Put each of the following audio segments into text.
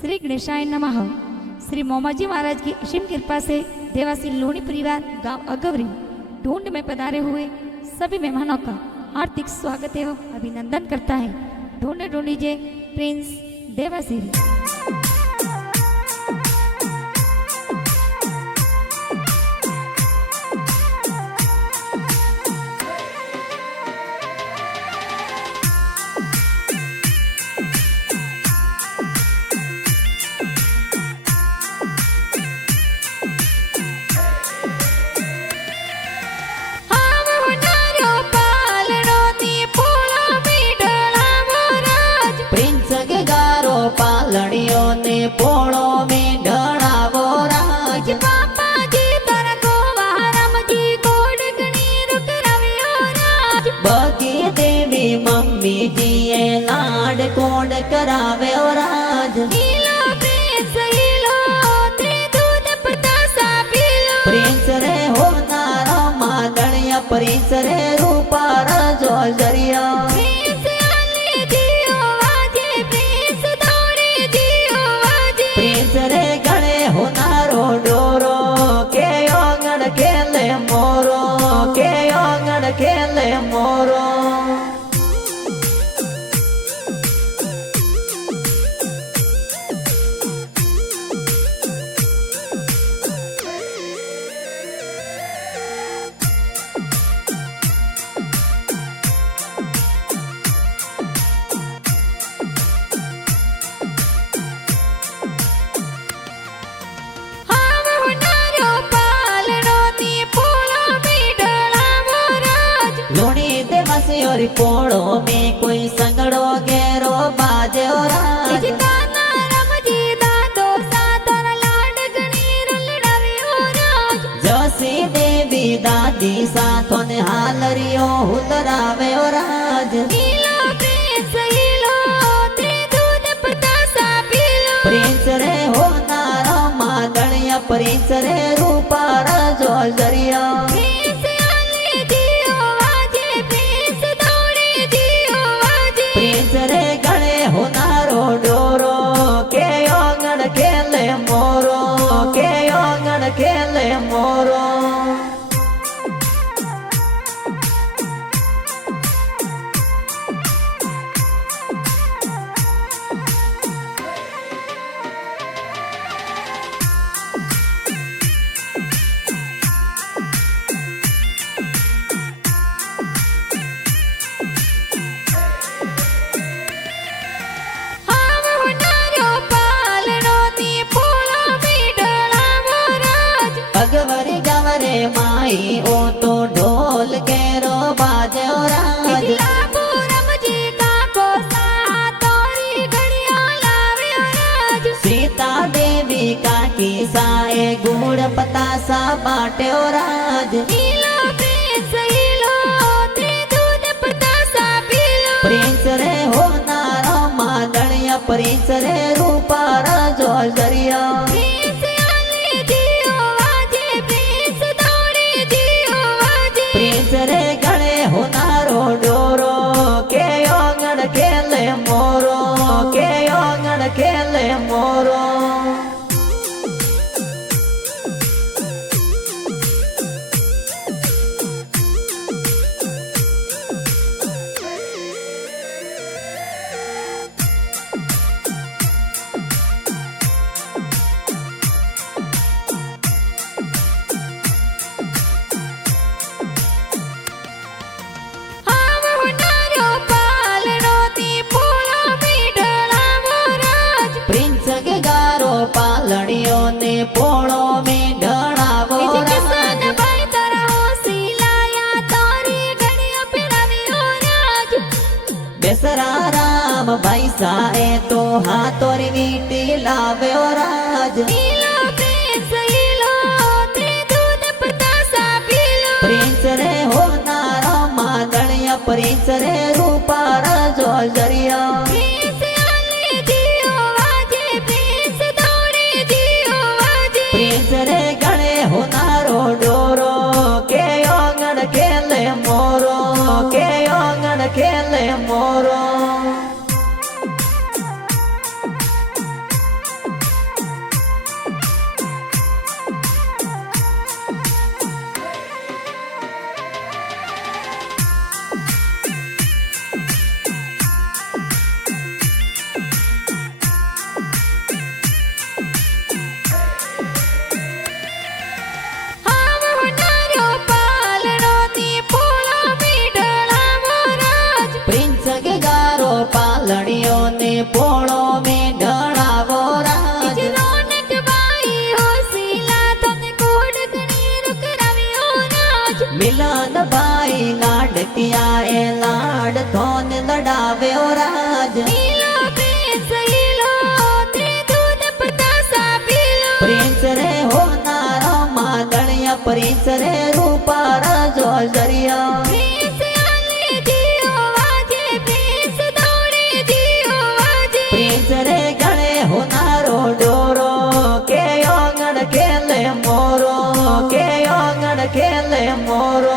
श्री गणेशाय नमः। श्री मोमाजी महाराज की असीम कृपा से देवासी लोणी परिवार गांव अगवरी ढूंढ में पधारे हुए सभी मेहमानों का हार्दिक स्वागत एवं अभिनंदन करता है ढूंढ ढूंढीजे प्रिंस देवासी। पालड़ियों ने पोड़ो में ढड़ावो राज पापा जी तारा को वाराम जी कोड गणी रुक रवियो राज बगी देवी मम्मी जी ये लाड कोड करावे राज हीलो प्रिंस हीलो ते दूध पतासा पीलो प्रिंस रे हो नारा मादड़िया प्रिंस रे रूपा रजो जरिया रे गणे होनारो डोरो के ओंगण खेले मोरो के ओंगण खेले मोरो और पोड़ो में कोई संगड़ो गेरो बाजे और जसी देवी दादी साथों ने हालरियो हुतरावे और राज प्रिंस रे हो नारा मादड़िया प्रिंस रे रूपा रजो जरिया रे गणे होनारो डोरो के ओंगण खेले मोरो के ओंगण खेले मोरो अगवरी गवरे माई ओ तो ढोल केरो बाजे राज सीता देवी का किसाए गुड़ पतासा बाटे राज प्रिंस रे हो नारो मादड़िया प्रिंस रे रूपा रजो जरिया प्रिंस रे गणे होनारो डोरो के ओंगण खेले मोरो के ओंगण खेले मोरो पालड़ियों ने पोड़ो में ढड़ावो बेसरा राम भाई साए तो हाथोरी वीटी लावे राज प्रिंस रे हो नारा मादड़िया प्रिंस रे रूपा रजो जरिया प्रिंस रे गणे होनारो डोरो के ओंगण खेले मोरो के ओंगण खेले मोरो प्रिंस रे रूपारा जो जरिया प्रिंस आले जियो वाजे प्रिंस दौड़े जियो वाजे प्रिंस रे गणे होनारो डोरो के आंगण खेले मोरो के आंगण खेले मोरो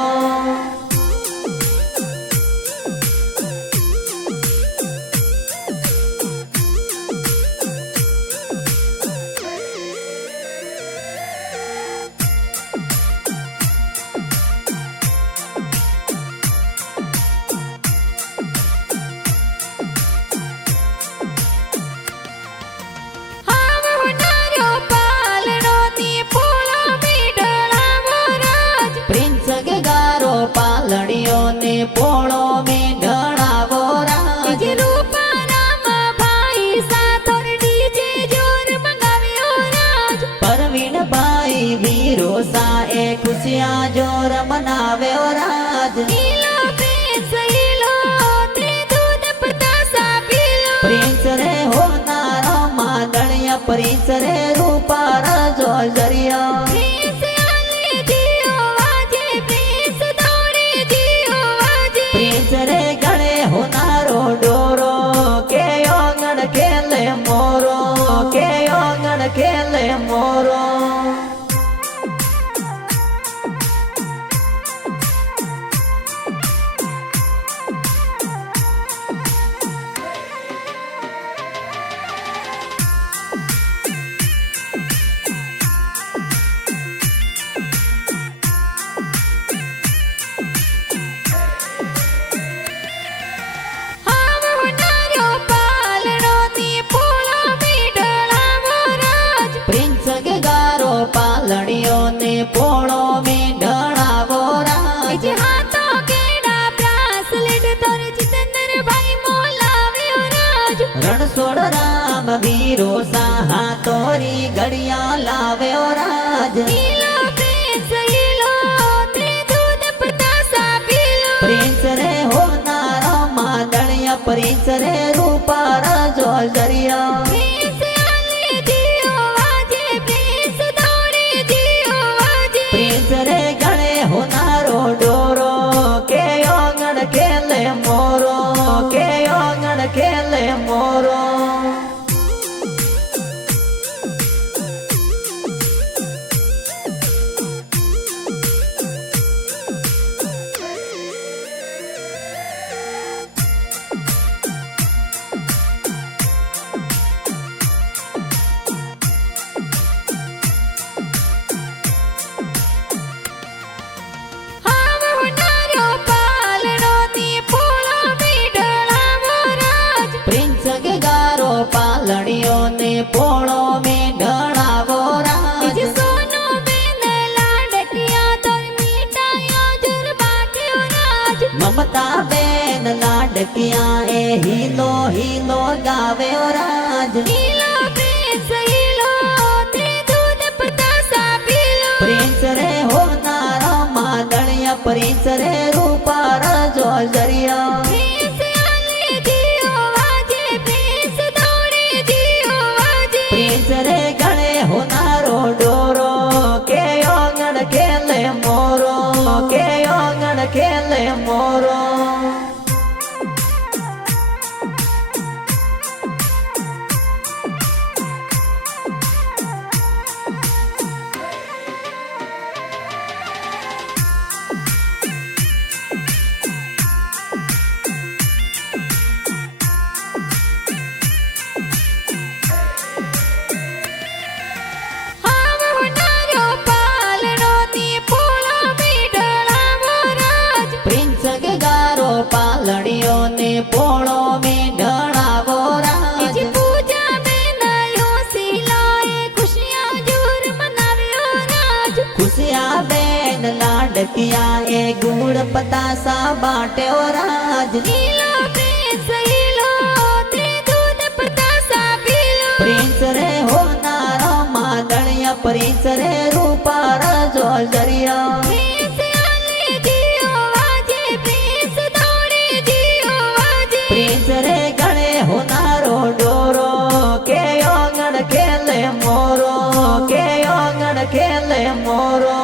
पालड़ियों ने पोड़ो में ढड़ावो राज रूपाराम भाई साथोर डीजे जोर मंगाव्यो राज परवीन भाई वीरो सा ए खुशियां जोर मनावे राज नीलो प्रिंस हीलो ते दूध पतासा पीलो प्रिंस रे हो नारो मादणिया प्रिंस रे रूपारा जो जरिया प्रिंस आले जियो वाजे प्रिंस दौड़े जियो वाजे प्रिंस रे गणे होनारो डोरो के आंगण खेले मोरो के आंगण खेले मोरो पालड़ियों ने पोड़ो में ढड़ावो राज हाथों केड़ा ब्रासलेट तोर जितेंद्र भाई मोलाव्यो राज रणछोड़ राम वीरो साहा तोरी घड़िया लाव्यो राज नीलो प्रिंस हीलो ते दूध पतासा पीलो प्रिंस रे हो नारो मादणिया प्रिंस रे रूपारा जो जरिया प्रिंस आले जियो वाजे प्रिंस दौड़े जियो वाजे प्रिंस रे गणे होनारो डोरो के आंगण खेले मोरो के आंगण खेले मोरो पालड़ियों ने पोड़ो में ढड़ावो राज सोनो बेन लाडकिया तोर मिठाइयों जुर बाटियो राज ममता बेन लाडकिया ए हीलो हीलो गावे राज नीलो प्रिंस हीलो ते दूध पतासा पीलो प्रिंस रे हो नारो मादणिया प्रिंस रे रूपारा जो जरिया प्रिंस आले जियो वाजे प्रिंस दौड़े जियो वाजे प्रिंस रे गणे होनारो डोरो के आंगण खेले मोरो के आंगण खेले मोरो पालड़ियों ने पोड़ो में ढड़ावो राज पूजा में नयो सिलाए खुशियां जोर मनाव्यो राज खुशियां बेन लाडकिया ए गुड़ पतासा बाटे राज नीलो प्रिंस हीलो ते दूध पतासा पीलो प्रिंस रे हो नारो मादणिया प्रिंस रे रूपारा जो जरिया प्रिंस आले जियो वाजे प्रिंस दौड़े जियो वाजे प्रिंस रे गणे होनारो डोरो के आंगण खेले मोरो के आंगण खेले मोरो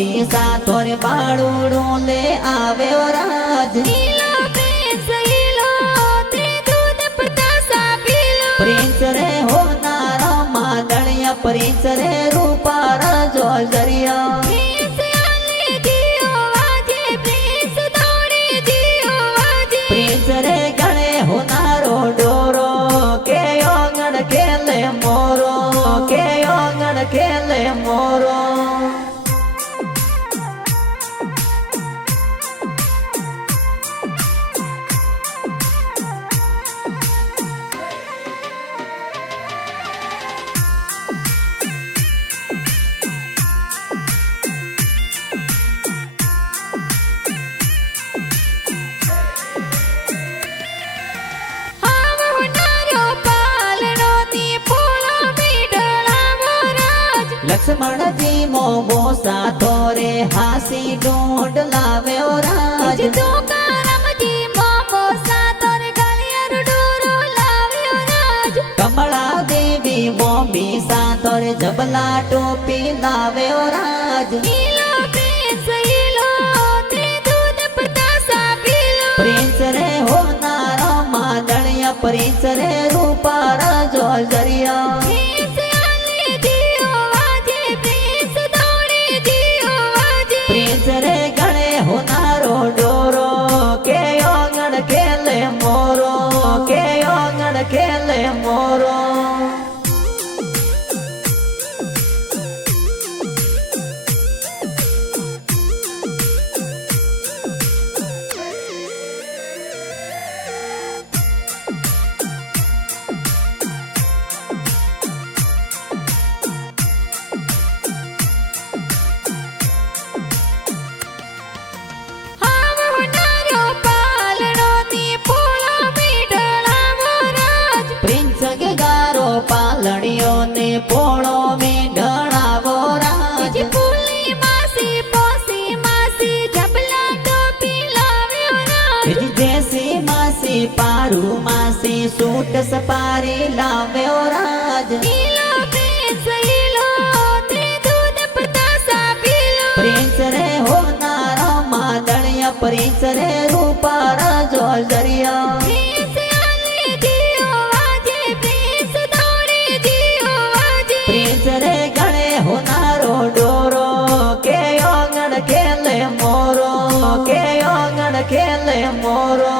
મોબી સાથોર બાળુડું લે આવ્યો રાજ લીલો પ્રિન્સ લીલો તે દૂધ પતાસા પીલો પ્રિન્સ રે હોનારો માદણિયા પ્રિન્સ રે રૂપાર જો જરિયા પ્રિન્સ આલે જીઓ વાજે પ્રિન્સ દોડે જીઓ વાજે પ્રિન્સ રે ગણે હોનારો ડોરો કે ઓંગણ ખેલે મોરો કે ઓંગણ ખેલે મોરો આવો નારો પાલનો ની પોળો બીડળાવો રાજ લક્ષ્મણજી મોમો સાથો રે હાસી ઢૂંઢ લાવ્યો રાજ તુકારામજી મોમો સાતોર ગળિયાર ડોરો લાવ્યો રાજ કમળા દેવી મોમી સાથો રે જબલા ટોપી લાવ્યો રાજ લીલો પ્રિન્સ લીલો તે દૂધ પતાસા પીલો પ્રિન્સ રે હોનારો માદણિયા પ્રિન્સ રે રૂપાર જો જરિયા પ્રિન્સ આલે જીઓ વાજે પ્રિન્સ દોડે જીઓ વાજે પ્રિન્સ રે ગણે હોનારો ડોરો કે ઓંગણ ખેલે મોરો કે ઓંગણ ખેલે મોરો આવો નારો પાલનો ની પોળો બીડળાવો રાજ પ્રિન્સ કે ગારો પાલણીઓ ને પોળો મેં ઢળાવો રાજ ફૂલી માસી પોસી માસી જબલા ટોપી લાવ્યો રાજ દેસી માસી પારુ માસી સૂટ સપારી લાવ્યો રાજ લીલો પ્રિન્સ લીલો તે દૂધ પતાસા પીલો પ્રિન્સ રે હોનારો માદણિયા પ્રિન્સ રે રૂપાર જો જરિયા પ્રિન્સ આલે જીઓ વાજે પ્રિન્સ દોડે જીઓ વાજે પ્રિન્સ રે ગણે હોનારો ડોરો કે ઓંગણ ખેલે મોરો કે ઓંગણ ખેલે મોરો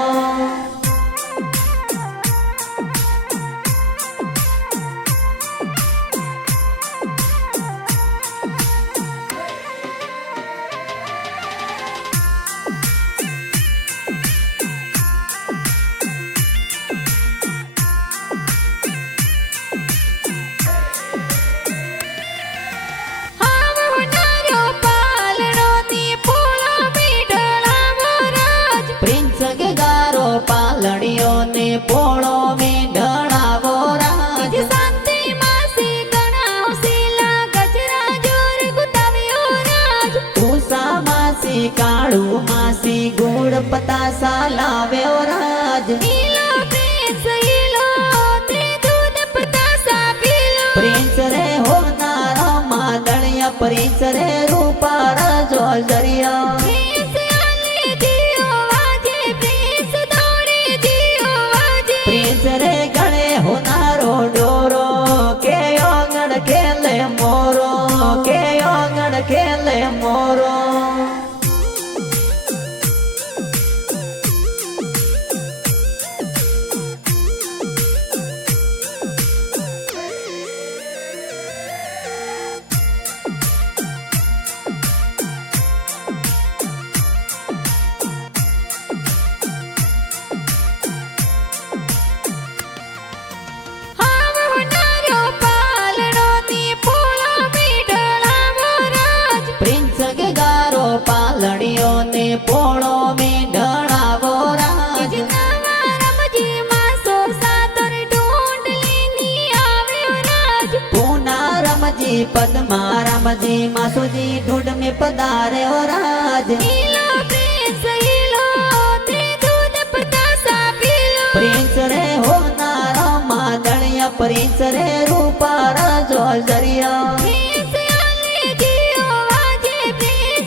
આવો નારો પાલનો ની પોળો બીડળાવો રાજ પ્રિન્સ કે ગારો પાલણીઓ ને પોળો મેં ઢળાવો રાજ શાંતિ માસી ગણાવ શીલા ગજરા જોર ગુતાવ્યો રાજ ઉષા માસી કાળુ માસી ગુડ પતાસા લાવ્યો રાજ લીલો પ્રિન્સ લીલો તે દૂધ પતાસા પીલો પ્રિન્સ રે હોનારો માદણિયા પ્રિન્સ રે રૂપાર જો જરિયા પ્રિન્સ આલે જીઓ વાજે પ્રિન્સ દોડે જીઓ વાજે પ્રિન્સ રે ગણે હોનારો ડોરો કે ઓંગણ ખેલે મોરો કે ઓંગણ ખેલે મોરો આવો નારો પાલનો ની પોળો બીડળાવો રાજ પ્રિન્સ કે ગારો પાલણીઓ ને પોળો મેં ઢળાવો રાજ નવારમજી માસો સાતર ઢૂંઢલીની આવ્યો રાજ પૂનારમજી પદ્મારામજી માસુજી ઢૂંઢ में પધાર્યો રાજ લીલો પ્રિન્સ લીલો તે દૂધ પતાસા પીલો પ્રિન્સ રે હોનારો માદણિયા પ્રિન્સ રે રૂપાર જો જરિયા પ્રિન્સ આલે જીઓ વાજે પ્રિન્સ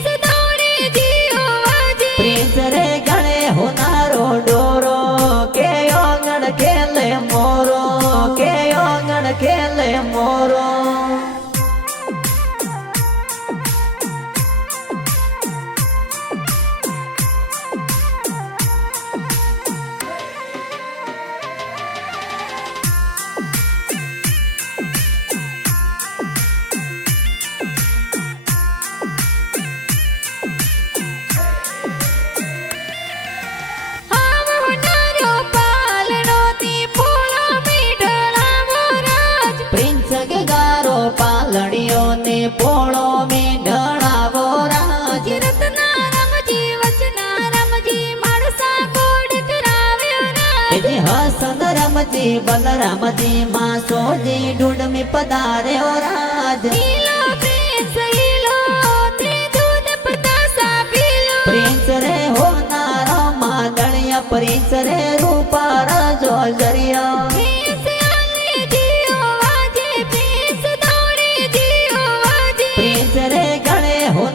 મોમાજી બલરામજી માં સોજી ઢૂંઢ में पधारे हो राज ઈલો પ્રિન્સ ઈલો તે દૂધ પતાસા પીલો प्रिंस रे हो नारो मादलिया प्रिंस रे रूपारा जो जरिया પ્રિન્સ આંગણે દિયો વાજે પ્રિન્સ દોડે દિયો વાજે प्रिंस रे गले हो